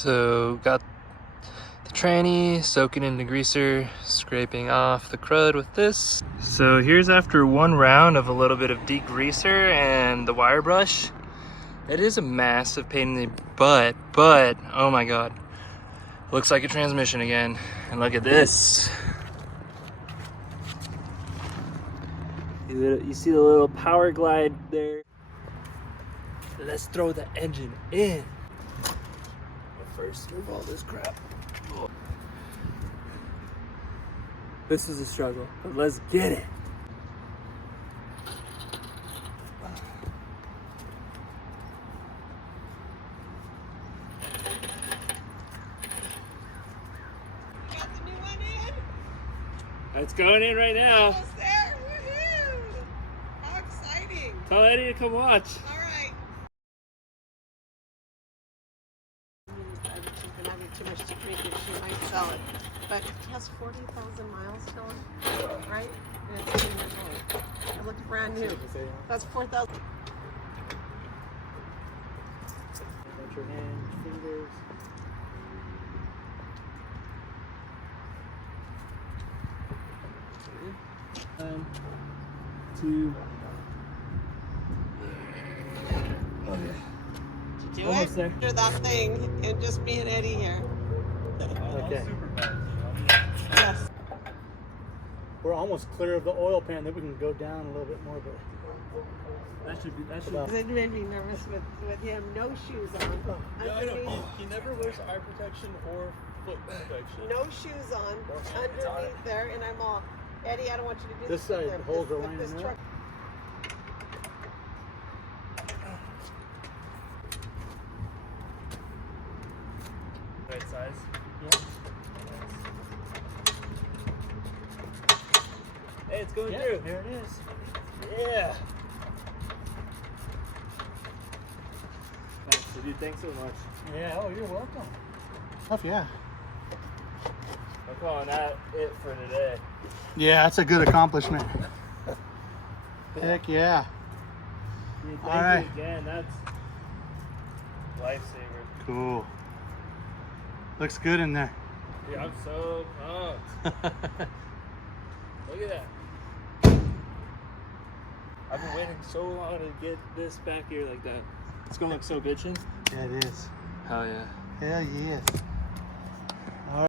So got the tranny, soaking in the greaser, scraping off the crud with this. So here's after one round of a little bit of degreaser and the wire brush. It is a massive pain in the butt, but oh my god. Looks like a transmission again. And look at this. You see the little power glide there? Let's throw the engine in. But first, move all this crap. Oh. This is a struggle, but let's get it. It's going in right now. Almost there. Woohoo! How exciting. Tell Eddie to come watch. All right. She's been having too much to drink and she might sell it. But it has 40,000 miles to it, right? And it's 10 years old. It looks brand new. That's 4,000. Got your hands, fingers. One, two. Oh yeah. Did you do Almost it? there. Do that thing and just me and Eddie here. Okay. Yes. We're almost clear of the oil pan. Then we can go down a little bit more, but that should be. It made me nervous with him. No shoes on. Underneath. He never wears eye protection or foot protection. No shoes on. Underneath there, and I'm all, Eddie, I don't want you to do This side with holes are with lining this up. truck. Right size. Yeah. Hey, it's going Yeah, through. there it is. Yeah. Thanks, dude. Thanks so much. Yeah. Oh, you're welcome. Oh yeah. I'm calling that it for today. Yeah, that's a good accomplishment. Heck yeah. Dude, All thank right. you again. That's lifesaver. Cool. Looks good in there. Dude, I'm so pumped. Look at that. I've been waiting so long to get this back here like that. It's gonna look so bitchin'. Yeah, it is. Hell yeah. Hell yes.